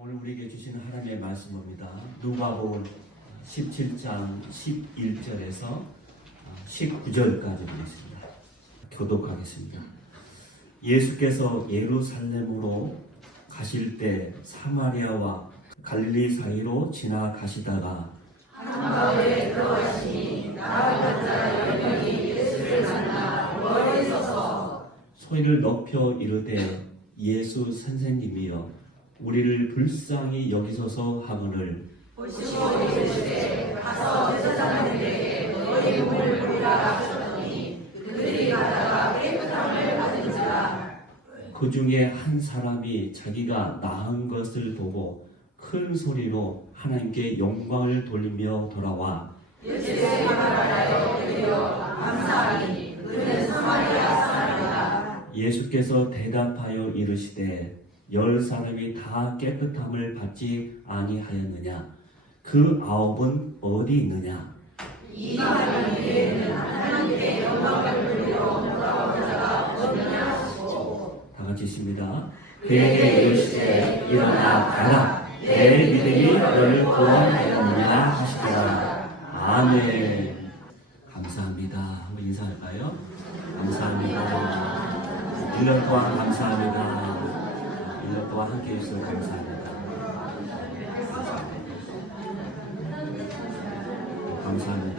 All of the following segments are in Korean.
오늘 우리에게 주시는 하나님의 말씀입니다. 누가복음 17장 11절에서 19절까지 보겠습니다. 교독하겠습니다. 예수께서 예루살렘으로 가실 때 사마리아와 갈릴리 사이로 지나가시다가 한 마을에 들어가시니 나아간 자 10명이 예수를 만나 멀리 서서 소리를 높여 이르되 예수 선생님이여 우리를 불쌍히 여기소서 하거늘 보시고 이르시되 가서 제사장들에게 너희 몸을 보이라 하셨더니 그들이 가다가 깨끗함을 받은지라. 그 중에 한 사람이 자기가 나은 것을 보고 큰 소리로 하나님께 영광을 돌리며 돌아와 예수의 말하여 드리어 감사하니 그는 사마리아 사람이다. 예수께서 대답하여 이르시되 10사람이 다 깨끗함을 받지 아니하였느냐? 그 9은 어디 있느냐? 이 사람 위에는 하나님께 영광을 돌리러 돌아온 자가 없느냐 하시고 다 같이 있습니다. 그에게 이르시되 일어나 가라. 내 믿음이 너를 구원하였느냐 하시더라. 아멘. 감사합니다. 한번 인사할까요? 감사합니다. 1년 동안 감사합니다. 1년 동안 함께 해주셔서 감사합니다. 감사합니다.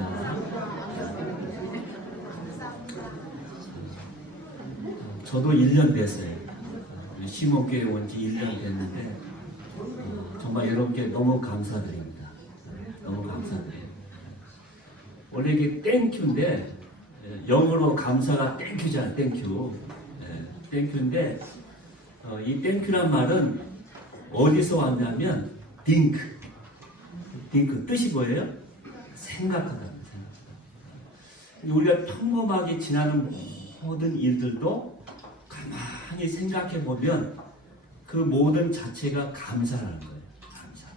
저도 1년 됐어요. 시몬교회 온 지 1년 됐는데 정말 여러분께 너무 감사드립니다. 너무 감사드려요. 원래 이게 땡큐인데 영어로 감사가 땡큐잖아요. 땡큐. 땡큐인데 이 땡큐란 말은 어디서 왔냐면 딩크 뜻이 뭐예요? 생각하다. 우리가 평범하게 지나는 모든 일들도 가만히 생각해 보면 그 모든 자체가 감사라는 거예요. 감사.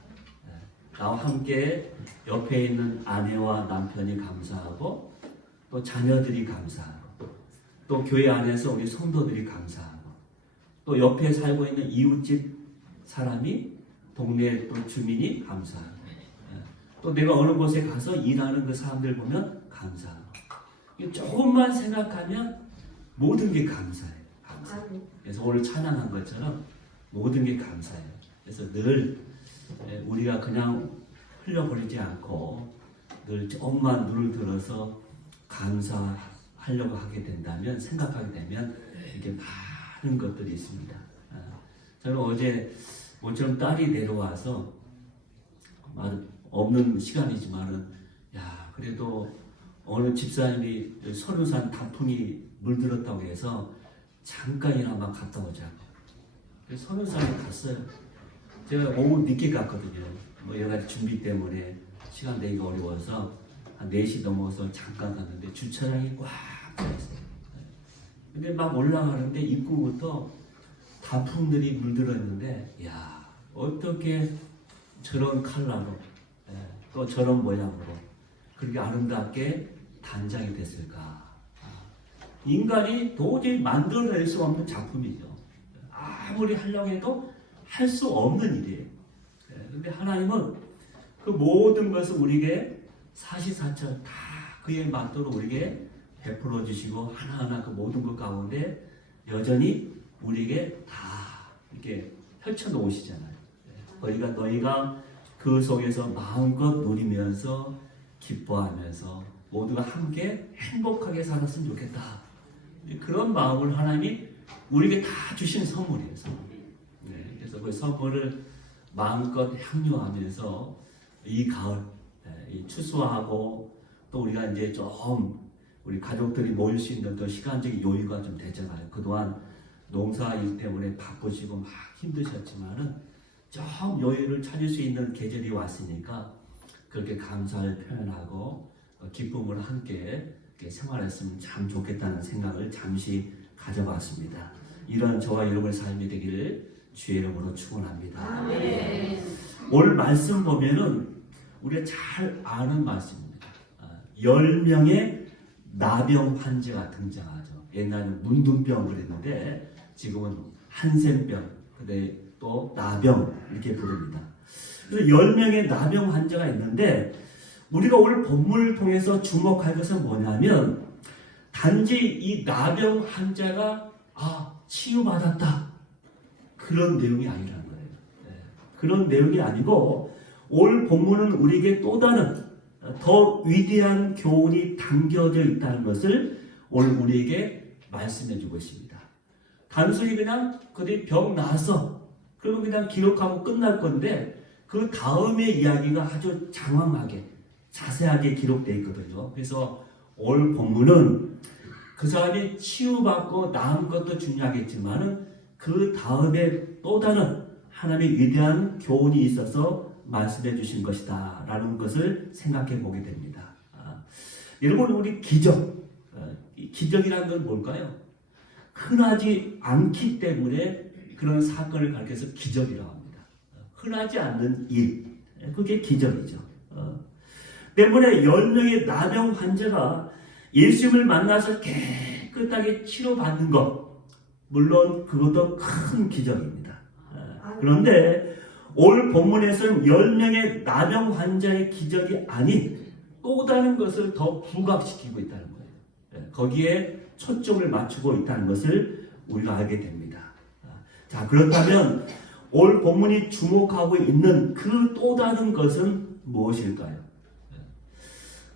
나와 함께 옆에 있는 아내와 남편이 감사하고 또 자녀들이 감사하고 또 교회 안에서 우리 성도들이 감사하고 또 옆에 살고 있는 이웃집 사람이 동네 또 주민이 감사하고 또 내가 어느 곳에 가서 일하는 그 사람들 보면 감사하고 조금만 생각하면 모든 게 감사해요. 감사. 그래서 오늘 찬양한 것처럼 모든 게 감사해요. 그래서 늘 우리가 그냥 흘려버리지 않고 늘 조금만 눈을 들어서 감사하려고 하게 된다면 생각하게 되면 이게 많은 것들이 있습니다. 저는 어제 모처럼 딸이 내려와서 없는 시간이지만은 야 그래도 어느 집사님이 선우산 단풍이 물들었다고 해서 잠깐이나마 갔다 오자고. 선우산에 갔어요. 제가 오후 늦게 갔거든요. 뭐 여러 가지 준비 때문에 시간 되기가 어려워서 한 4시 넘어서 잠깐 갔는데 주차장이 꽉 차있어요. 근데 막 올라가는데 입구부터 단풍들이 물들었는데 야 어떻게 저런 컬러로 또 저런 모양으로 그렇게 아름답게 단장이 됐을까. 인간이 도저히 만들어낼 수 없는 작품이죠. 아무리 하려고 해도 할 수 없는 일이에요. 그런데 하나님은 그 모든 것을 우리에게 사시사철 다 그에 맞도록 우리에게 베풀어 주시고 하나하나 그 모든 것 가운데 여전히 우리에게 다 이렇게 펼쳐 놓으시잖아요. 그러니까 너희가 그 속에서 마음껏 누리면서 기뻐하면서 모두가 함께 행복하게 살았으면 좋겠다. 그런 마음을 하나님이 우리에게 다 주신 선물이에요. 그래서 그 선물을 마음껏 향유하면서 이 가을 이 추수하고 또 우리가 이제 좀 우리 가족들이 모일 수 있는 또 시간적인 여유가 좀 되잖아요. 그동안 농사 일 때문에 바쁘시고 막 힘드셨지만은 좀 여유를 찾을 수 있는 계절이 왔으니까 그렇게 감사를 표현하고 기쁨을 함께 생활했으면 참 좋겠다는 생각을 잠시 가져봤습니다. 이런 저와 여러분의 삶이 되기를 주의 이름으로 축원합니다. 아멘. 오늘 말씀 보면은 우리가 잘 아는 말씀입니다. 10명의 나병 환자가 등장하죠. 옛날에는 문둥병 그랬는데 지금은 한센병, 근데 또 나병 이렇게 부릅니다. 그래서 10명의 나병 환자가 있는데 우리가 오늘 본문을 통해서 주목할 것은 뭐냐면 단지 이 나병 환자가 치유받았다 그런 내용이 아니라는 거예요. 그런 내용이 아니고 오늘 본문은 우리에게 또 다른 더 위대한 교훈이 담겨져 있다는 것을 오늘 우리에게 말씀해 주고 있습니다. 단순히 그냥 그들이 병 나서 그러면 그냥 기록하고 끝날 건데 그 다음의 이야기가 아주 장황하게 자세하게 기록되어 있거든요. 그래서 오늘 본문은 그 사람이 치유받고 나은 것도 중요하겠지만은 그 다음에 또 다른 하나님의 위대한 교훈이 있어서 말씀해 주신 것이다 라는 것을 생각해 보게 됩니다. 여러분 우리 기적이라는 건 뭘까요? 흔하지 않기 때문에 그런 사건을 가리켜서 기적이라고 합니다. 흔하지 않는 일, 그게 기적이죠. 때문에 10명의 나병 환자가 예수님을 만나서 깨끗하게 치료받는 것, 물론 그것도 큰 기적입니다. 그런데 오늘 본문에서는 10명의 나병 환자의 기적이 아닌 또 다른 것을 더 부각시키고 있다는 거예요. 거기에 초점을 맞추고 있다는 것을 우리가 알게 됩니다. 자, 그렇다면 오늘 본문이 주목하고 있는 그 또 다른 것은 무엇일까요?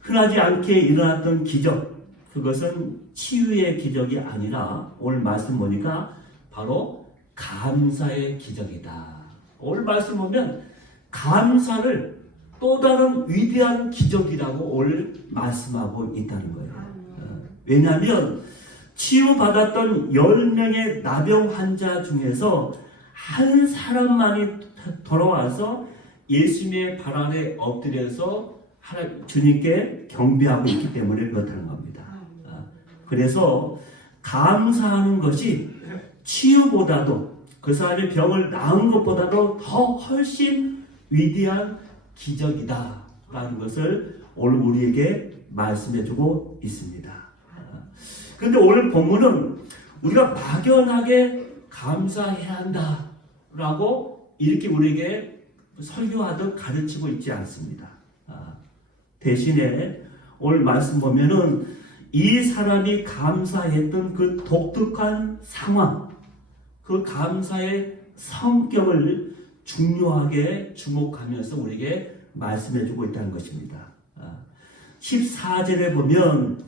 흔하지 않게 일어났던 기적, 그것은 치유의 기적이 아니라 오늘 말씀 보니까 바로 감사의 기적이다. 오늘 말씀 보면 감사를 또 다른 위대한 기적이라고 오늘 말씀하고 있다는 거예요. 왜냐하면 치유받았던 10명의 나병 환자 중에서 한 사람만이 돌아와서 예수님의 발 아래 엎드려서 주님께 경배하고 있기 때문에 그렇다는 겁니다. 그래서 감사하는 것이 치유보다도 그 사람의 병을 나은 것보다도 더 훨씬 위대한 기적이다 라는 것을 오늘 우리에게 말씀해주고 있습니다. 그런데 오늘 본문은 우리가 막연하게 감사해야 한다 라고 이렇게 우리에게 설교하듯 가르치고 있지 않습니다. 대신에 오늘 말씀 보면은 이 사람이 감사했던 그 독특한 상황, 그 감사의 성격을 중요하게 주목하면서 우리에게 말씀해주고 있다는 것입니다. 14절에 보면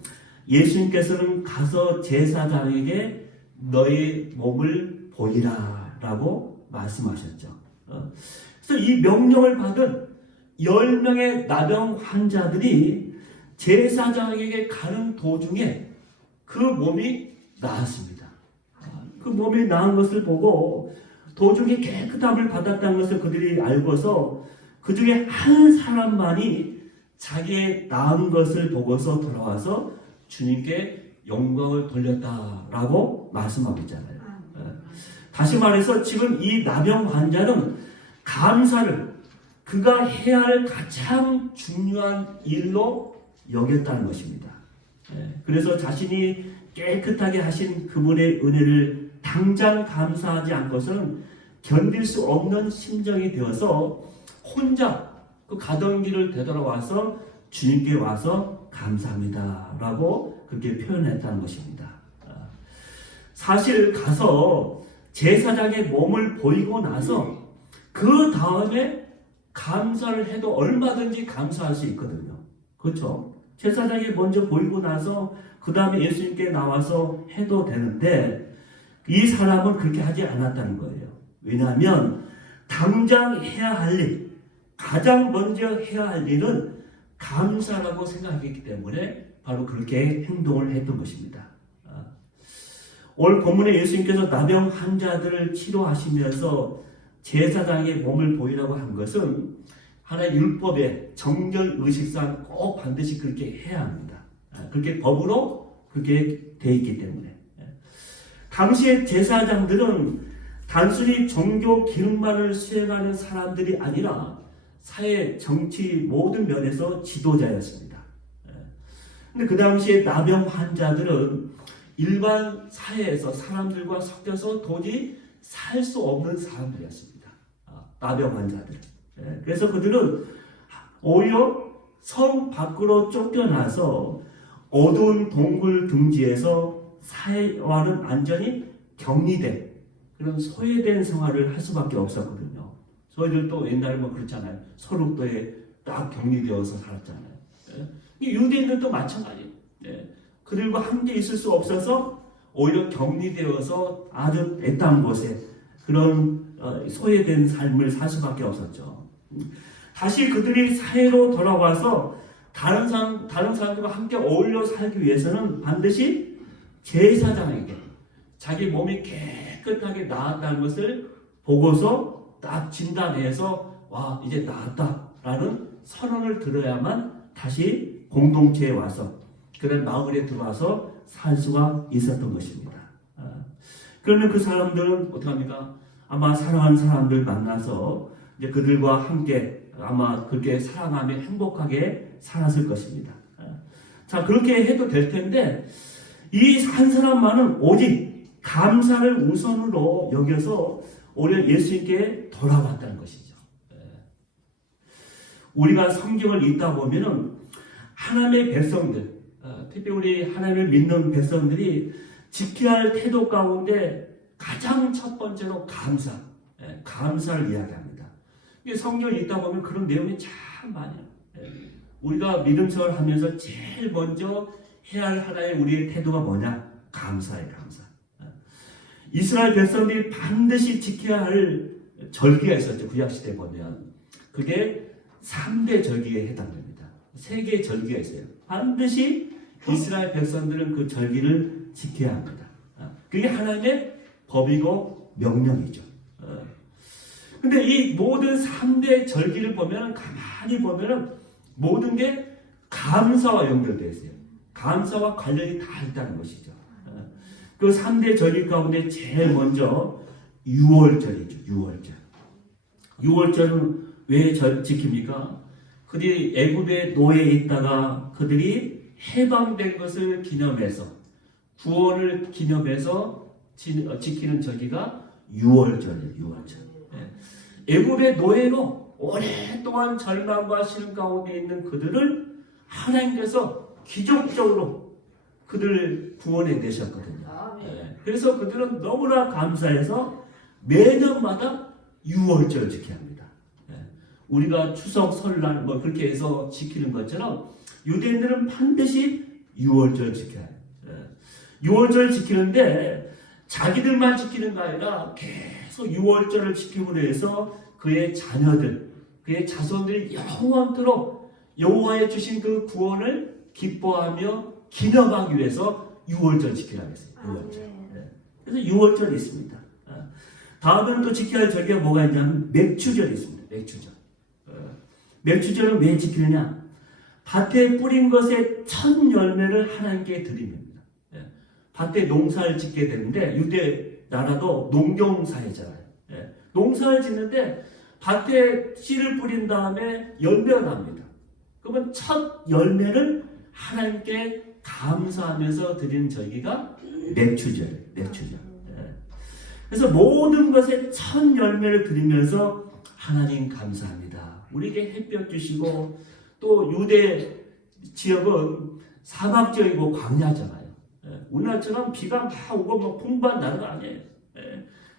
예수님께서는 가서 제사장에게 너의 몸을 보이라 라고 말씀하셨죠. 그래서 이 명령을 받은 10명의 나병 환자들이 제사장에게 가는 도중에 그 몸이 나았습니다. 그 몸이 나은 것을 보고 도중에 깨끗함을 받았다는 것을 그들이 알고서 그 중에 한 사람만이 자기의 나은 것을 보고서 돌아와서 주님께 영광을 돌렸다라고 말씀하고 있잖아요. 다시 말해서 지금 이 나병 환자는 감사를 그가 해야 할 가장 중요한 일로 여겼다는 것입니다. 그래서 자신이 깨끗하게 하신 그분의 은혜를 당장 감사하지 않고서는 견딜 수 없는 심정이 되어서 혼자 그 가던 길을 되돌아와서 주님께 와서 감사합니다 라고 그렇게 표현했다는 것입니다. 사실 가서 제사장의 몸을 보이고 나서 그 다음에 감사를 해도 얼마든지 감사할 수 있거든요. 그렇죠? 제사장이 먼저 보이고 나서 그 다음에 예수님께 나와서 해도 되는데 이 사람은 그렇게 하지 않았다는 거예요. 왜냐하면 당장 해야 할 일, 가장 먼저 해야 할 일은 감사라고 생각했기 때문에 바로 그렇게 행동을 했던 것입니다. 오늘 본문에 예수님께서 나병 환자들을 치료하시면서 제사장의 몸을 보이라고 한 것은 하나의 율법의 정결 의식상 꼭 반드시 그렇게 해야 합니다. 그렇게 법으로 그렇게 되어 있기 때문에. 당시의 제사장들은 단순히 종교 기능만을 수행하는 사람들이 아니라 사회, 정치 모든 면에서 지도자였습니다. 근데 그 당시에 나병 환자들은 일반 사회에서 사람들과 섞여서 도저히 살 수 없는 사람들이었습니다. 나병 환자들. 그래서 그들은 오히려 성 밖으로 쫓겨나서 어두운 동굴 둥지에서 사회와는 완전히 격리된 그런 소외된 생활을 할 수밖에 없었거든요. 저희들도 옛날에 뭐 그렇잖아요. 소록도에 딱 격리되어서 살았잖아요. 유대인들도 마찬가지예요. 그들과 함께 있을 수 없어서 오히려 격리되어서 아주 애딴 곳에 그런 소외된 삶을 살 수밖에 없었죠. 다시 그들이 사회로 돌아와서 다른 사람들과 함께 어울려 살기 위해서는 반드시 제사장에게 자기 몸이 깨끗하게 나았다는 것을 보고서 딱 진단해서 와 이제 나았다라는 선언을 들어야만 다시 공동체에 와서 그런 마을에 들어와서 살 수가 있었던 것입니다. 그러면 그 사람들은 어떻게 합니까? 아마 사랑하는 사람들 만나서 이제 그들과 함께 아마 그렇게 사랑하며 행복하게 살았을 것입니다. 자, 그렇게 해도 될 텐데 이 한 사람만은 오직 감사를 우선으로 여겨서 오히려 예수님께 돌아왔다는 것이죠. 우리가 성경을 읽다 보면은 하나님의 백성들, 특히 우리 하나님을 믿는 백성들이 지켜야 할 태도 가운데 가장 첫 번째로 감사를 이야기합니다. 성경을 읽다 보면 그런 내용이 참 많아요. 우리가 믿음 생활을 하면서 제일 먼저 해야 할 하나의 우리의 태도가 뭐냐? 감사예요, 감사. 이스라엘 백성들이 반드시 지켜야 할 절기가 있었죠. 구약시대에 보면. 그게 3대 절기에 해당됩니다. 3개의 절기가 있어요. 반드시 이스라엘 백성들은 그 절기를 지켜야 합니다. 그게 하나님의 법이고 명령이죠. 근데 이 모든 3대 절기를 보면 가만히 보면 모든 게 감사와 연결되어 있어요. 감사와 관련이 다 있다는 것이죠. 그 3대 절기 가운데 제일 먼저 유월절이죠. 유월절은 왜 지킵니까? 그들이 애굽의 노예에 있다가 그들이 해방된 것을 기념해서 구원을 기념해서 지키는 절기가 유월절이에요. 유월절. 애굽의 노예로 오랫동안 절망과 시름 가운데 있는 그들을 하나님께서 기적적으로 그들을 구원해 내셨거든요. 그래서 그들은 너무나 감사해서 매년마다 유월절을 지켜야 합니다. 우리가 추석, 설날 뭐 그렇게 해서 지키는 것처럼 유대인들은 반드시 유월절을 지켜야 해요. 유월절을 지키는데 자기들만 지키는 게 아니라 계속 유월절을 지킴으로 해서 그의 자녀들, 그의 자손들이 영원토록 여호와의 주신 그 구원을 기뻐하며 기념하기 위해서 유월절 지키라고 했어요. 유월절. 그래서 유월절이 있습니다. 다음은 또 지켜야 할 절기가 뭐가 있냐면 맥추절이 있습니다. 맥추절. 맥추절은 왜 지키느냐? 밭에 뿌린 것의 첫 열매를 하나님께 드립니다. 밭에 농사를 짓게 되는데 유대 나라도 농경사회잖아요. 농사를 짓는데 밭에 씨를 뿌린 다음에 열매가 납니다. 그러면 첫 열매를 하나님께 감사하면서 드리는 절기가 맥추절. 그래서 모든 것에 첫 열매를 드리면서 하나님 감사합니다. 우리에게 햇볕 주시고 또 유대 지역은 사막지역이고 광야잖아요. 우리나라처럼 비가 막 오고 막 풍부한 나라가 아니에요.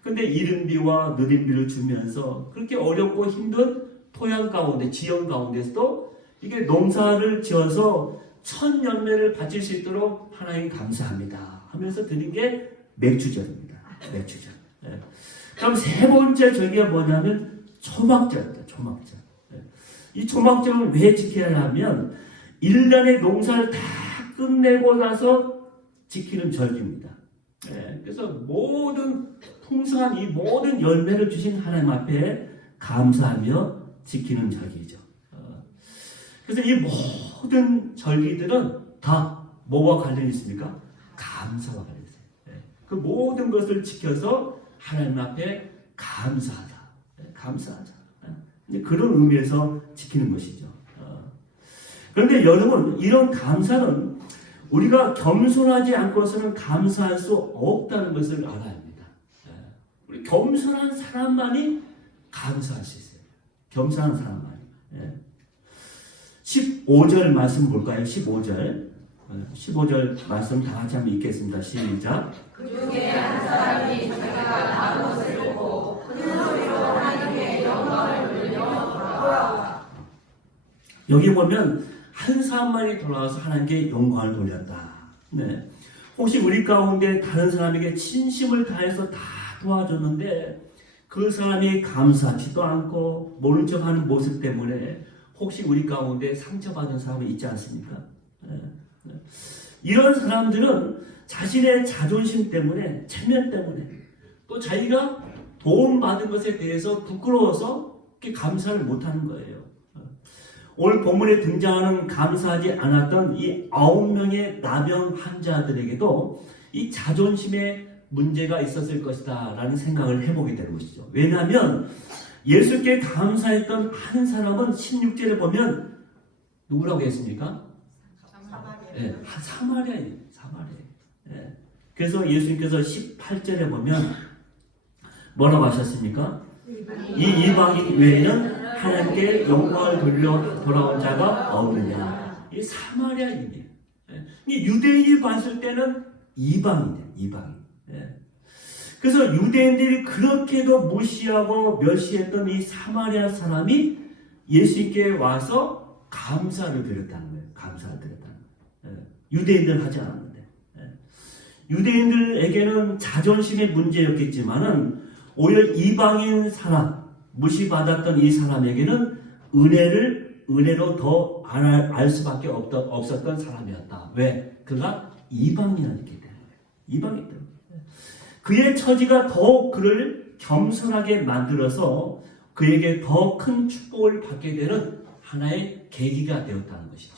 근데 이른 비와 느린 비를 주면서 그렇게 어렵고 힘든 토양 가운데, 지형 가운데서도 이게 농사를 지어서 첫 열매를 바칠 수 있도록 하나님 감사합니다 하면서 드린 게 맥추절입니다. 맥추절. 그럼 세 번째 절기가 뭐냐면 초막절입니다. 초막절. 이 초막절을 왜 지켜야 하면 1년의 농사를 다 끝내고 나서 지키는 절기입니다. 그래서 모든 풍성한 이 모든 열매를 주신 하나님 앞에 감사하며 지키는 절기죠. 그래서 이 모든 절기들은 다 뭐와 관련이 있습니까? 감사와 관련이 있어요. 그 모든 것을 지켜서 하나님 앞에 감사하자. 그런 의미에서 지키는 것이죠. 그런데 여러분, 이런 감사는 우리가 겸손하지 않고서는 감사할 수 없다는 것을 알아야 합니다. 우리 겸손한 사람만이 감사할 수 있어요. 겸손한 사람만이. 예. 15절 말씀 볼까요? 15절. 15절 말씀 다 같이 한번 읽겠습니다. 시작. 그 중에 한 사람이 자기가 남은 것을 보고 큰 소리로 하나님께 영광을 돌려 돌아와. 여기 보면 한 사람만이 돌아와서 하나님께 영광을 돌렸다. 네. 혹시 우리 가운데 다른 사람에게 진심을 다해서 다 도와줬는데 그 사람이 감사하지도 않고 모른 척하는 모습 때문에 혹시 우리 가운데 상처받은 사람이 있지 않습니까? 네. 네. 이런 사람들은 자신의 자존심 때문에, 체면 때문에, 또 자기가 도움받은 것에 대해서 부끄러워서 감사를 못하는 거예요. 오늘 본문에 등장하는 감사하지 않았던 이 9명의 나병 환자들에게도 이 자존심에 문제가 있었을 것이다 라는 생각을 해보게 되는 것이죠. 왜냐하면 예수께 감사했던 한 사람은 16절에 보면 누구라고 했습니까? 네, 사마리아예요. 네. 그래서 예수님께서 18절에 보면 뭐라고 하셨습니까? 이 이방인 외에는 하나님께 영광을 돌려 돌아온 자가 없느냐. 이 사마리아인이에요. 이 유대인이 봤을 때는 이방인이에요. 이방인. 그래서 유대인들이 그렇게도 무시하고 멸시했던 이 사마리아 사람이 예수님께 와서 감사를 드렸다는 거예요. 감사를 드렸다는 거예요. 유대인들은 하지 않았는데. 유대인들에게는 자존심의 문제였겠지만은 오히려 이방인 사람, 무시받았던 이 사람에게는 은혜로 더 알 수밖에 없었던 사람이었다. 왜? 그가 이방인이었기 때문에. 이방인 때문에. 그의 처지가 더욱 그를 겸손하게 만들어서 그에게 더 큰 축복을 받게 되는 하나의 계기가 되었다는 것이죠.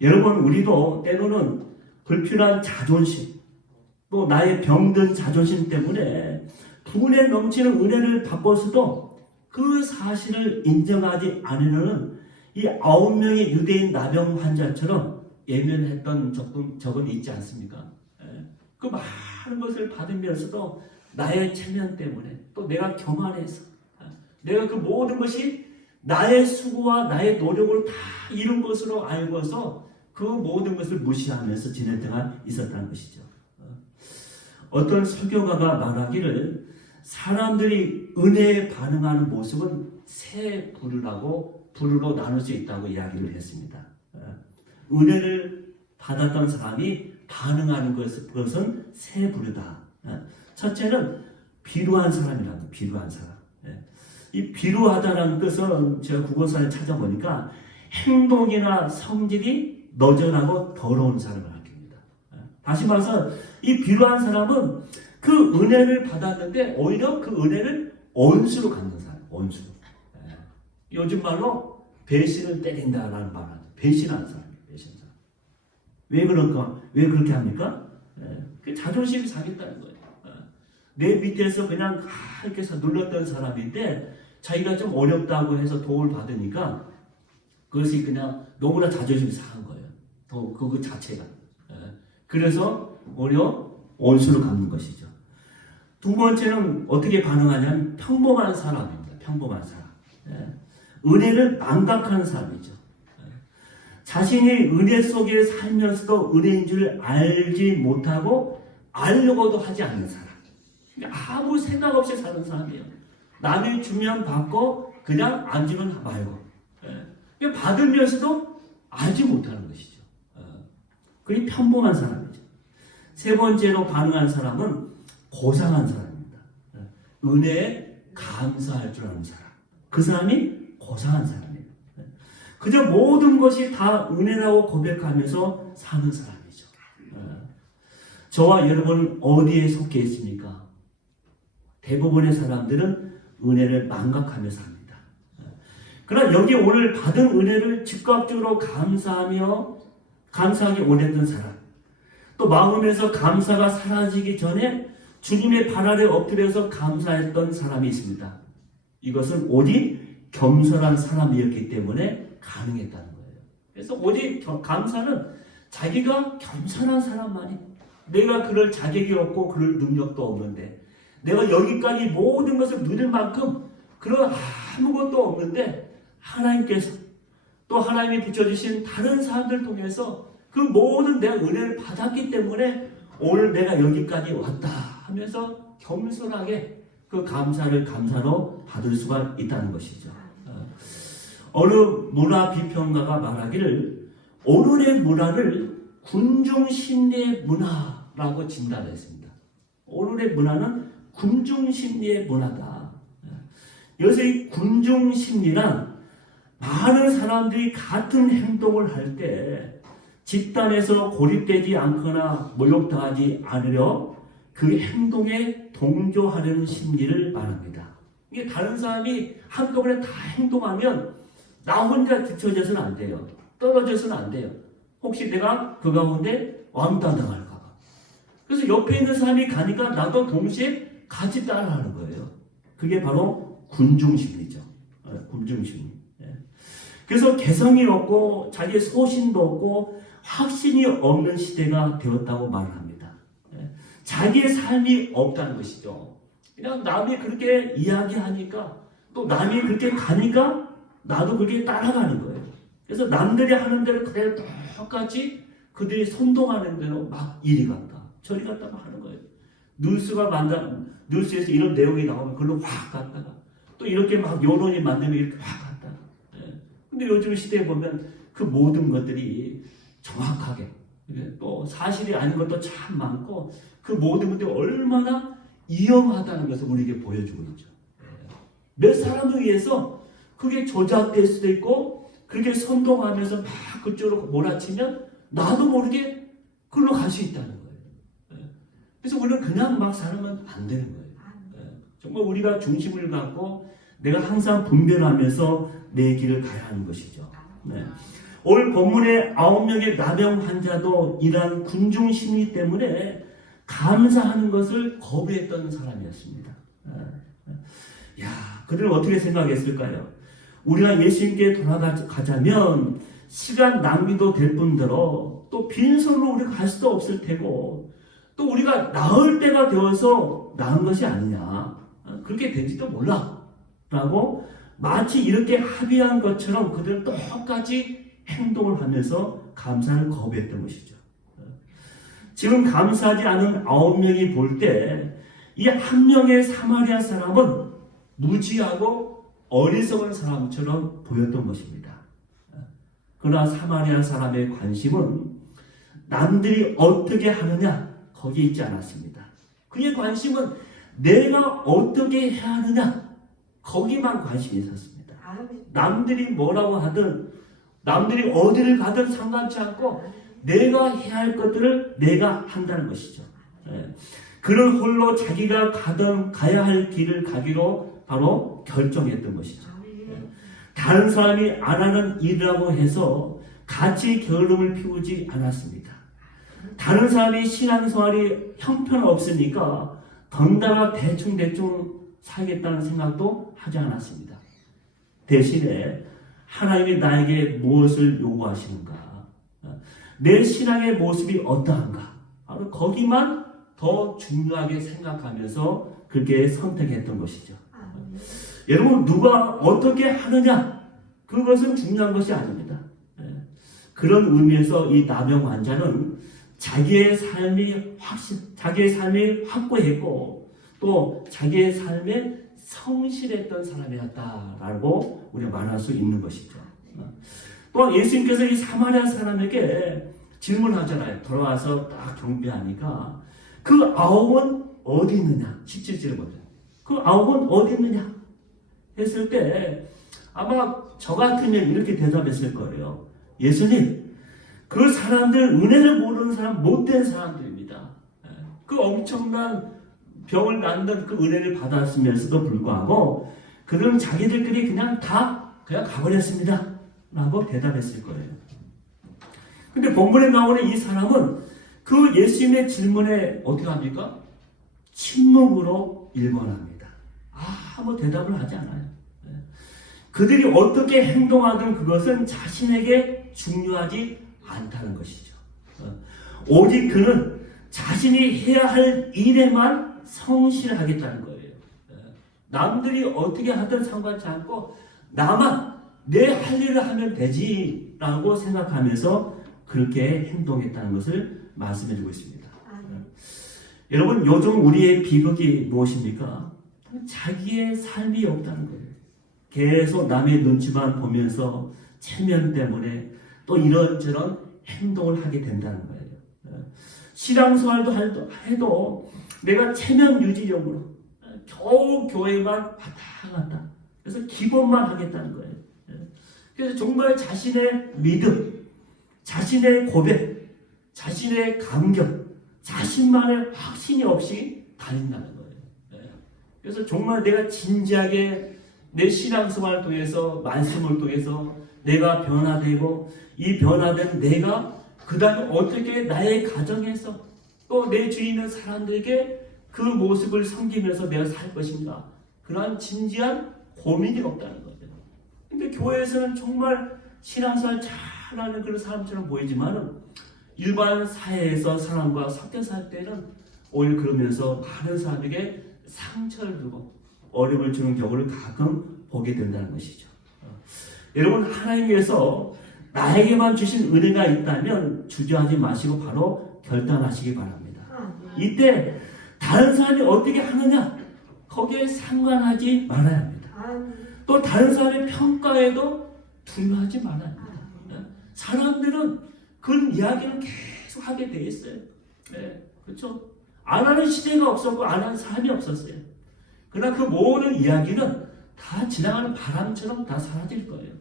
여러분, 우리도 때로는 불필요한 자존심, 또 나의 병든 자존심 때문에 분에 넘치는 은혜를 받고서도 그 사실을 인정하지 않으려는 이 9명의 유대인 나병 환자처럼 예면했던 적은 있지 않습니까? 그 많은 것을 받으면서도 나의 체면 때문에 또 내가 교만해서 내가 그 모든 것이 나의 수고와 나의 노력을 다 이룬 것으로 알고서 그 모든 것을 무시하면서 지낼 때가 있었다는 것이죠. 어떤 설교가가 말하기를 사람들이 은혜에 반응하는 모습은 세 부류로 나눌 수 있다고 이야기를 했습니다. 은혜를 받았던 사람이 반응하는 것은 세 부류다. 첫째는 비루한 사람이라고. 비루한 사람. 이 비루하다라는 뜻은 제가 국어사를 찾아보니까 행동이나 성질이 너전하고 더러운 사람을 가리킵니다. 다시 말해서 이 비루한 사람은 그 은혜를 받았는데 오히려 그 은혜를 원수로 갖는 사람. 원수로. 요즘 말로 배신을 때린다라는 말을 하죠. 배신하는 사람이에요. 배신하는 사람. 왜 그럴까? 왜 그렇게 합니까? 그 자존심이 상했다는 거예요. 내 밑에서 그냥 이렇게 해서 눌렀던 사람인데 자기가 좀 어렵다고 해서 도움을 받으니까 그것이 그냥 너무나 자존심이 상한 거예요. 그 자체가. 그래서 오히려 원수로 갚는 것이죠. 두 번째는 어떻게 반응하냐면 평범한 사람입니다. 평범한 사람. 은혜를 망각하는 사람이죠. 자신이 은혜 속에 살면서도 은혜인 줄 알지 못하고 알려고도 하지 않는 사람. 아무 생각 없이 사는 사람이에요. 남이 주면 받고 그냥 안 주면 말고. 받으면서도 알지 못하는 것이죠. 그게 평범한 사람이죠. 세 번째로 반응한 사람은 고상한 사람입니다. 은혜에 감사할 줄 아는 사람. 그 사람이 고상한 사람이에요. 그저 모든 것이 다 은혜라고 고백하면서 사는 사람이죠. 저와 여러분은 어디에 속해 있습니까? 대부분의 사람들은 은혜를 망각하며 삽니다. 그러나 여기 오늘 받은 은혜를 즉각적으로 감사하게 오랬던 사람, 또 마음에서 감사가 사라지기 전에 주님의 발 아래 엎드려서 감사했던 사람이 있습니다. 이것은 오직 겸손한 사람이었기 때문에 가능했다는 거예요. 그래서 오직 감사는 자기가 겸손한 사람만이 내가 그럴 자격이 없고 그럴 능력도 없는데 내가 여기까지 모든 것을 누릴 만큼 그런 아무것도 없는데 하나님께서 또 하나님이 붙여주신 다른 사람들 통해서 그 모든 내가 은혜를 받았기 때문에 오늘 내가 여기까지 왔다 하면서 겸손하게 그 감사를 감사로 받을 수가 있다는 것이죠. 어느 문화 비평가가 말하기를 오늘의 문화를 군중심리의 문화라고 진단했습니다. 오늘의 문화는 군중심리의 문화다. 여기서 이 군중심리란 많은 사람들이 같은 행동을 할 때 집단에서 고립되지 않거나 모욕당하지 않으려 그 행동에 동조하려는 심리를 말합니다. 이게 다른 사람이 한꺼번에 다 행동하면 나 혼자 뒤처져서는 안 돼요. 떨어져서는 안 돼요. 혹시 내가 그 가운데 왕따당할까 봐. 그래서 옆에 있는 사람이 가니까 나도 동시에 같이 따라하는 거예요. 그게 바로 군중심리죠. 군중심리. 그래서 개성이 없고 자기의 소신도 없고 확신이 없는 시대가 되었다고 말을 합니다. 자기의 삶이 없다는 것이죠. 그냥 남이 그렇게 이야기하니까 또 남이 그렇게 가니까 나도 그렇게 따라가는 거예요. 그래서 남들이 하는 대로 그대로 똑같이 그들이 선동하는 대로 막 이리 갔다 저리 갔다 하는 거예요. 뉴스에서 이런 내용이 나오면 그걸로 확 갔다가 또 이렇게 막 여론이 만들면 이렇게 확 갔다가. 근데 요즘 시대에 보면 그 모든 것들이 정확하게 또 사실이 아닌 것도 참 많고 그 모든 것들이 얼마나 위험하다는 것을 우리에게 보여주고 있죠. 몇 사람을 위해서 그게 조작될 수도 있고 그렇게 선동하면서 막 그쪽으로 몰아치면 나도 모르게 그걸로 갈 수 있다는 거예요. 그래서 우리는 그냥 막 살면 안 되는 거예요. 정말 우리가 중심을 갖고 내가 항상 분별하면서 내 길을 가야 하는 것이죠. 오늘 본문의 9명의 나병 환자도 이러한 군중 심리 때문에 감사하는 것을 거부했던 사람이었습니다. 그들은 어떻게 생각했을까요? 우리가 예수님께 돌아가자면 시간 낭비도 될 뿐더러 또 빈손으로 우리가 갈 수도 없을 테고 또 우리가 나을 때가 되어서 나은 것이 아니냐. 그렇게 된지도 몰라. 라고 마치 이렇게 합의한 것처럼 그들은 똑같이 행동을 하면서 감사를 거부했던 것이죠. 지금 감사하지 않은 9명이 볼 때 이 한 명의 사마리아 사람은 무지하고 어리석은 사람처럼 보였던 것입니다. 그러나 사마리아 사람의 관심은 남들이 어떻게 하느냐 거기에 있지 않았습니다. 그의 관심은 내가 어떻게 해야 하느냐 거기만 관심이 있었습니다. 남들이 뭐라고 하든 남들이 어디를 가든 상관치 않고 내가 해야 할 것들을 내가 한다는 것이죠. 그를 홀로 자기가 가야 할 길을 가기로 바로 결정했던 것이죠. 다른 사람이 안 하는 일이라고 해서 같이 게으름을 피우지 않았습니다. 다른 사람이 신앙생활이 형편없으니까 덩달아 대충 살겠다는 생각도 하지 않았습니다. 대신에 하나님이 나에게 무엇을 요구하시는가? 내 신앙의 모습이 어떠한가? 바로 거기만 더 중요하게 생각하면서 그렇게 선택했던 것이죠. 여러분 누가 어떻게 하느냐 그것은 중요한 것이 아닙니다. 그런 의미에서 이 나병 환자는 자기의 삶이 확고했고 또 자기의 삶에 성실했던 사람이었다라고 우리가 말할 수 있는 것이죠. 또 예수님께서 이 사마리아 사람에게 질문하잖아요. 돌아와서 딱 경배하니까 그 9은 어디 있느냐? 17절을 보죠. 그 9은 어디 있느냐? 했을 때 아마 저 같으면 이렇게 대답했을 거예요. 예수님, 그 사람들 은혜를 모르는 사람 못된 사람들입니다. 그 엄청난 병을 낳는 그 은혜를 받았으면서도 불구하고 그들은 자기들끼리 그냥 가버렸습니다. 라고 대답했을 거예요. 근데 본문에 나오는 이 사람은 그 예수님의 질문에 어떻게 합니까? 침묵으로 일관합니다. 아무 대답을 하지 않아요. 그들이 어떻게 행동하든 그것은 자신에게 중요하지 않다는 것이죠. 오직 그는 자신이 해야 할 일에만 성실하겠다는 거예요. 남들이 어떻게 하든 상관치 않고 나만 내 할 일을 하면 되지라고 생각하면서 그렇게 행동했다는 것을 말씀해주고 있습니다. 여러분, 요즘 우리의 비극이 무엇입니까? 자기의 삶이 없다는 거예요. 계속 남의 눈치만 보면서 체면 때문에 또 이런저런 행동을 하게 된다는 거예요. 신앙생활도 해도 내가 체면 유지용으로 겨우 교회만 왔다 갔다 그래서 기본만 하겠다는 거예요. 그래서 정말 자신의 믿음, 자신의 고백, 자신의 감격, 자신만의 확신이 없이 다닌다는 거예요. 그래서 정말 내가 진지하게 내 신앙생활을 통해서 말씀을 통해서 내가 변화되고 이 변화된 내가 그 다음에 어떻게 나의 가정에서 또 내 주위에 있는 사람들에게 그 모습을 섬기면서 내가 살 것인가 그러한 진지한 고민이 없다는 거죠. 근데 교회에서는 정말 신앙생활 잘하는 그런 사람처럼 보이지만 일반 사회에서 사람과 섞여 살 때는 오히려 그러면서 많은 사람에게 상처를 주고 어려움을 주는 경우를 가끔 보게 된다는 것이죠. 여러분, 하나님께서 나에게만 주신 은혜가 있다면 주저하지 마시고 바로 결단하시기 바랍니다. 이때 다른 사람이 어떻게 하느냐 거기에 상관하지 말아야 합니다. 또 다른 사람의 평가에도 두려워하지 말아야 합니다. 사람들은 그런 이야기를 계속 하게 돼 있어요. 그렇죠? 안 하는 시대가 없었고 안 하는 사람이 없었어요. 그러나 그 모든 이야기는 다 지나가는 바람처럼 다 사라질 거예요.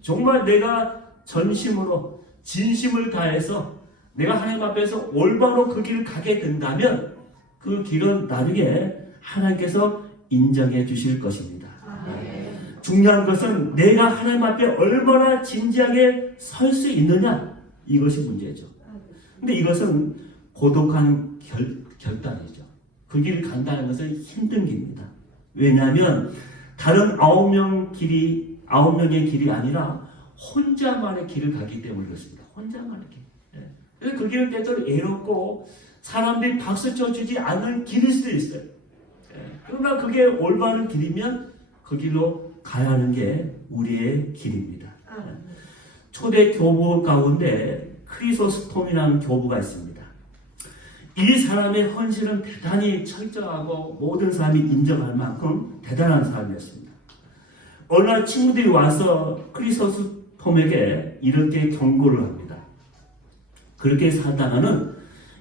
정말 내가 전심으로 진심을 다해서 내가 하나님 앞에서 올바로 그 길을 가게 된다면 그 길은 나중에 하나님께서 인정해 주실 것입니다. 중요한 것은 내가 하나님 앞에 얼마나 진지하게 설 수 있느냐 이것이 문제죠. 근데 이것은 고독한 결단이죠. 그 길을 간다는 것은 힘든 길입니다. 왜냐하면 다른 9명의 길이 아니라 혼자만의 길을 가기 때문에 그렇습니다. 혼자만의 길. 그래서 그 길은 때때로 애롭고 사람들이 박수 쳐주지 않는 길일 수도 있어요. 그러나 그게 올바른 길이면 그 길로 가야 하는 게 우리의 길입니다. 초대 교부 가운데 크리소스톰이라는 교부가 있습니다. 이 사람의 헌신은 대단히 철저하고 모든 사람이 인정할 만큼 대단한 사람이었습니다. 어느 날 친구들이 와서 크리소스톰에게 이렇게 경고를 합니다. 그렇게 살다가는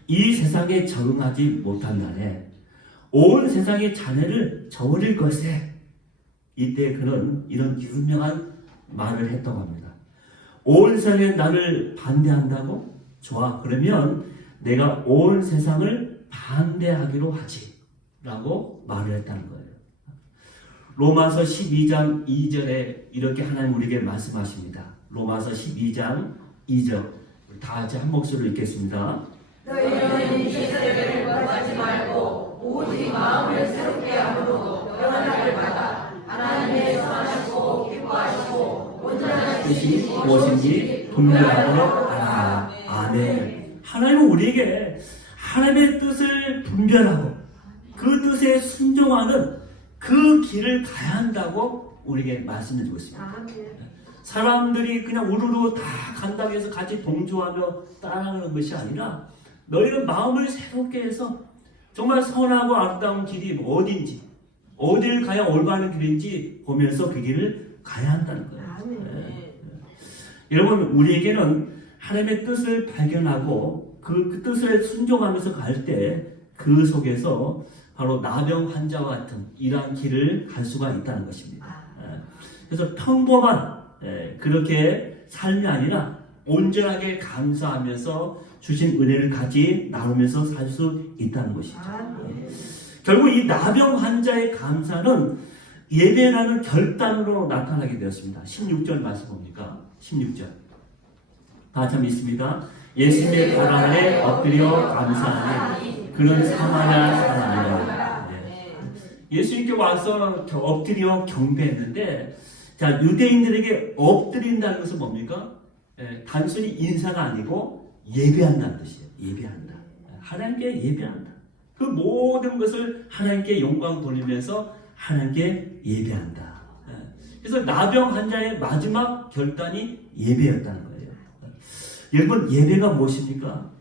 이 세상에 적응하지 못한다네. 온 세상의 자네를 저버릴 것에. 이때 그는 이런 유명한 말을 했다고 합니다. 온 세상에 나를 반대한다고? 좋아. 그러면 내가 온 세상을 반대하기로 하지. 라고 말을 했다는 거예요. 로마서 12장 2절에 이렇게 하나님 우리에게 말씀하십니다. 로마서 12장 2절. 다 같이 한 목소리로 읽겠습니다. 너희는 이 세상을 구하지 말고 오직 마음을 새롭게 함으로 변화를 받아 하나님의 선하시고 기뻐하시고 온전한 뜻이 무엇인지 분별하도록 하라. 아멘. 하나님은 우리에게 하나님의 뜻을 분별하고 그 뜻에 순종하는 그 길을 가야 한다고 우리에게 말씀해주고 있습니다. 사람들이 그냥 우르르 다 간다고 해서 같이 동조하며 따라가는 것이 아니라 너희는 마음을 새롭게 해서 정말 선하고 아름다운 길이 어딘지 어디를 가야 올바른 길인지 보면서 그 길을 가야 한다는 거예요. 여러분, 우리에게는 하나님의 뜻을 발견하고 그 뜻을 순종하면서 갈 때 그 속에서 바로 나병 환자와 같은 이러한 길을 갈 수가 있다는 것입니다. 그래서 평범한 그렇게 삶이 아니라 온전하게 감사하면서 주신 은혜를 같이 나누면서 살 수 있다는 것이죠. 결국 이 나병 환자의 감사는 예배라는 결단으로 나타나게 되었습니다. 16절 말씀 봅니까? 16절. 다 같이 믿습니다. 예수님의 발 아래 엎드려 감사하니 그는 사마리아 사람이라. 예수님께 와서 엎드려 경배했는데, 자, 유대인들에게 엎드린다는 것은 뭡니까? 단순히 인사가 아니고 예배한다는 뜻이에요. 예배한다. 하나님께 예배한다. 그 모든 것을 하나님께 영광 돌리면서 하나님께 예배한다. 그래서 나병 환자의 마지막 결단이 예배였다는 거예요. 여러분, 예배가 무엇입니까?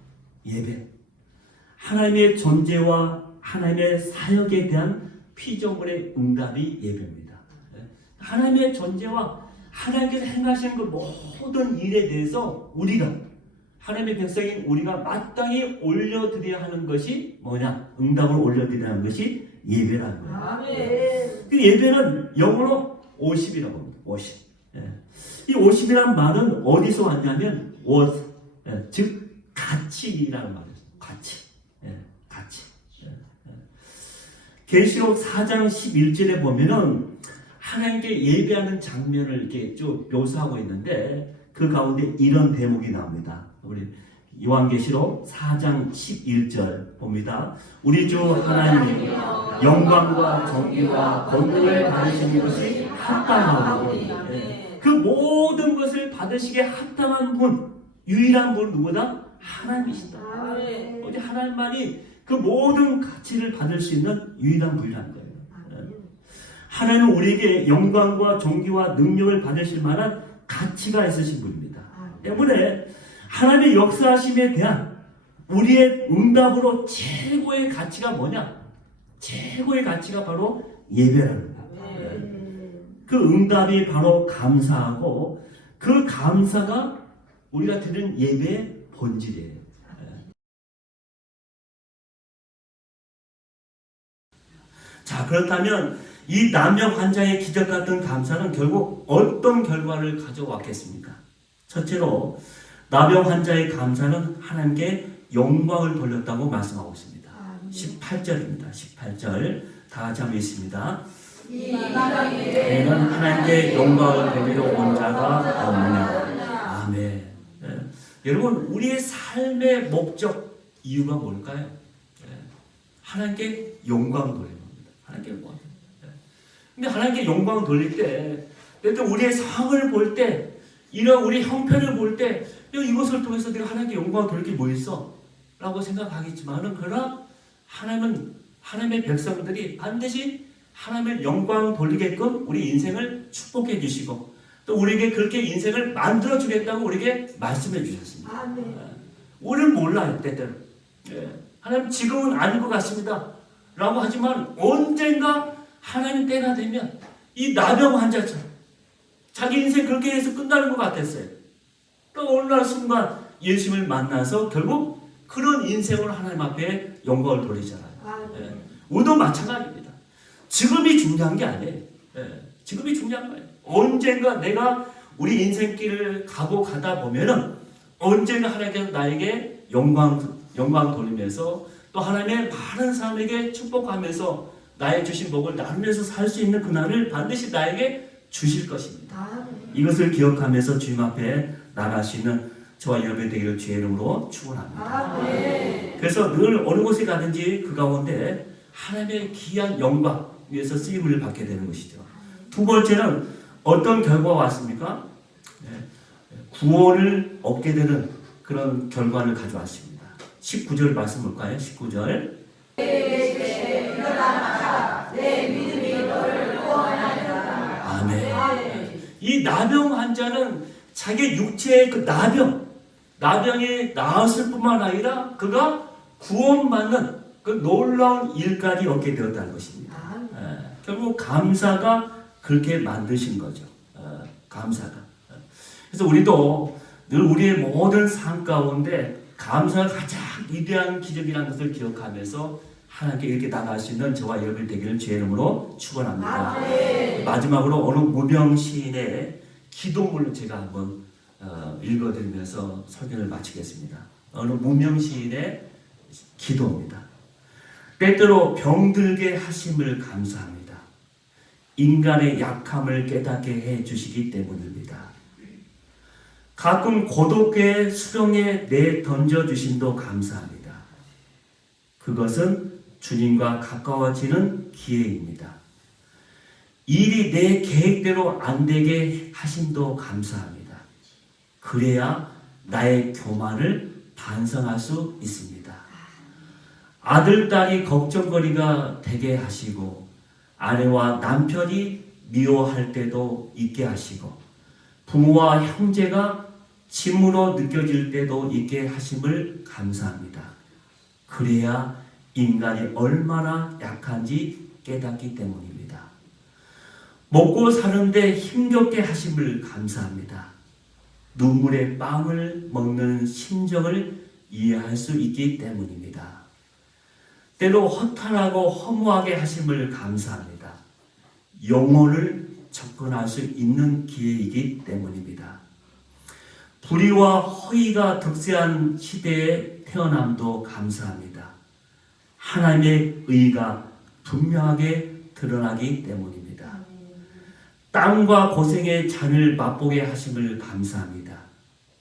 예배. 하나님의 존재와 하나님의 사역에 대한 피조물의 응답이 예배입니다. 하나님의 존재와 하나님께서 행하시는 그 모든 일에 대해서 우리가, 하나님의 백성인 우리가 마땅히 올려드려야 하는 것이 뭐냐? 응답을 올려드려야 하는 것이 예배라는 거예요. 아멘. 그 예배는 영어로 worship이라고 합니다. worship. 이 worship이라는 말은 어디서 왔냐면 worth, 즉 가치라는 말이에요. 가치. 가치. 계시록 4장 11절에 보면은 하나님께 예배하는 장면을 이렇게 쭉 묘사하고 있는데 그 가운데 이런 대목이 나옵니다. 우리 요한계시록 4장 11절 봅니다. 우리 주 하나님이 영광과 존귀와 권능을 받으시는 것이 합당하오니 그 모든 것을 받으시기에 합당한 분, 유일한 분 누구다? 하나님이시다. 어디 하나님만이 그 모든 가치를 받을 수 있는 유일한 분이라는 거예요. 하나님은 우리에게 영광과 존귀와 능력을 받으실 만한 가치가 있으신 분입니다. 때문에 하나님의 역사하심에 대한 우리의 응답으로 최고의 가치가 뭐냐? 최고의 가치가 바로 예배라는 거예요. 그 응답이 바로 감사하고 그 감사가 우리가 드리는 예배의 본질이에요. 자, 그렇다면 이 나병 환자의 기적 같은 감사는 결국 어떤 결과를 가져왔겠습니까? 첫째로 나병 환자의 감사는 하나님께 영광을 돌렸다고 말씀하고 있습니다. 18절입니다. 18절 다 같이 한번 읽습니다. 너희는 하나님께 영광을 돌리러 온 자가 없느냐. 아멘. 여러분, 우리의 삶의 목적, 이유가 뭘까요? 하나님께 영광 돌리는 겁니다. 하나님께 영광. 근데 하나님께 영광 돌릴 때, 또 우리의 상을 볼 때, 이런 우리 형편을 볼 때, 이것을 통해서 내가 하나님께 영광 돌릴 게 뭐 있어? 라고 생각하겠지만은, 그러나 하나님은, 하나님의 백성들이 반드시 하나님의 영광 돌리게끔 우리 인생을 축복해 주시고, 또 우리에게 그렇게 인생을 만들어 주겠다고 우리에게 말씀해 주셨습니다. 우리는 몰라요, 때때로. 하나님 지금은 아닌 것 같습니다. 라고 하지만 언젠가 하나님 때가 되면 이 나병 환자처럼 자기 인생 그렇게 해서 끝나는 것 같았어요. 또 어느 날 순간 예수님을 만나서 결국 그런 인생을 하나님 앞에 영광을 돌리잖아요. 우리도 마찬가지입니다. 지금이 중요한 게 아니에요. 지금이 중요한 거예요. 언젠가 내가 우리 인생길을 가다 보면은 언젠가 하나님께서 나에게 영광 돌리면서 또 하나님의 많은 사람에게 축복하면서 나의 주신 복을 나누면서 살 수 있는 그날을 반드시 나에게 주실 것입니다. 이것을 기억하면서 주님 앞에 나갈 수 있는 저와 여러분이 되기를 주의 이름으로 축원합니다. 그래서 늘 어느 곳에 가든지 그 가운데 하나님의 귀한 영광 위에서 쓰임을 받게 되는 것이죠. 두 번째는 어떤 결과가 왔습니까? 구원을 얻게 되는 그런 결과를 가져왔습니다. 19절 말씀 볼까요? 19절. 내 믿음이 너를 구원하리라. 아멘. 이 나병 환자는 자기 육체의 그 나병이 나았을 뿐만 아니라 그가 구원받는 그 놀라운 일까지 얻게 되었다는 것입니다. 결국 감사가 그렇게 만드신 거죠. 감사가. 그래서 우리도 늘 우리의 모든 삶 가운데 감사가 가장 위대한 기적이라는 것을 기억하면서 하나님께 이렇게 나갈 수 있는 저와 여러분이 되기를 주의 이름으로 축원합니다. 마지막으로 어느 무명 시인의 기도문을 제가 한번 읽어드리면서 설교를 마치겠습니다. 어느 무명 시인의 기도입니다. 때때로 병들게 하심을 감사합니다. 인간의 약함을 깨닫게 해주시기 때문입니다. 가끔 고독의 수렁에 내던져 주심도 감사합니다. 그것은 주님과 가까워지는 기회입니다. 일이 내 계획대로 안 되게 하심도 감사합니다. 그래야 나의 교만을 반성할 수 있습니다. 아들, 딸이 걱정거리가 되게 하시고 아내와 남편이 미워할 때도 있게 하시고 부모와 형제가 짐으로 느껴질 때도 있게 하심을 감사합니다. 그래야 인간이 얼마나 약한지 깨닫기 때문입니다. 먹고 사는데 힘겹게 하심을 감사합니다. 눈물의 빵을 먹는 심정을 이해할 수 있기 때문입니다. 때로 허탈하고 허무하게 하심을 감사합니다. 영혼을 접근할 수 있는 기회이기 때문입니다. 불의와 허위가 득세한 시대에 태어남도 감사합니다. 하나님의 의가 분명하게 드러나기 때문입니다. 땀과 고생의 잔을 맛보게 하심을 감사합니다.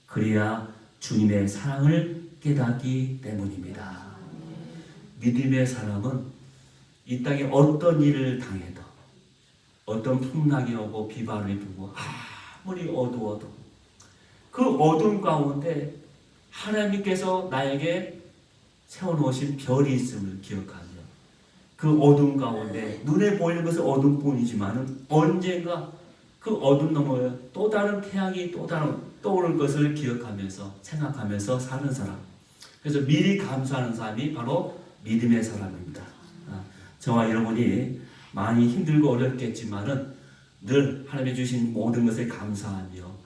그래야 주님의 사랑을 깨닫기 때문입니다. 믿음의 사람은 이 땅에 어떤 일을 당해도 어떤 풍랑이 오고 비바람이 불고 아무리 어두워도 그 어둠 가운데 하나님께서 나에게 세워놓으신 별이 있음을 기억하며 그 어둠 가운데 눈에 보이는 것은 어둠뿐이지만 언젠가 그 어둠 너머에 또 다른 태양이 또 다른 떠오를 것을 기억하면서 생각하면서 사는 사람. 그래서 미리 감사하는 사람이 바로 믿음의 사람입니다. 저와 여러분이 많이 힘들고 어렵겠지만은 늘 하나님이 주신 모든 것에 감사하며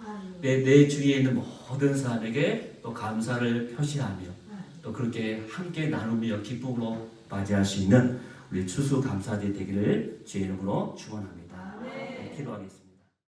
내 주위에 있는 모든 사람에게 또 감사를 표시하며 또 그렇게 함께 나누며 기쁨으로 맞이할 수 있는 우리 추수감사제 되기를 주의 이름으로 축원합니다. 기도하겠습니다.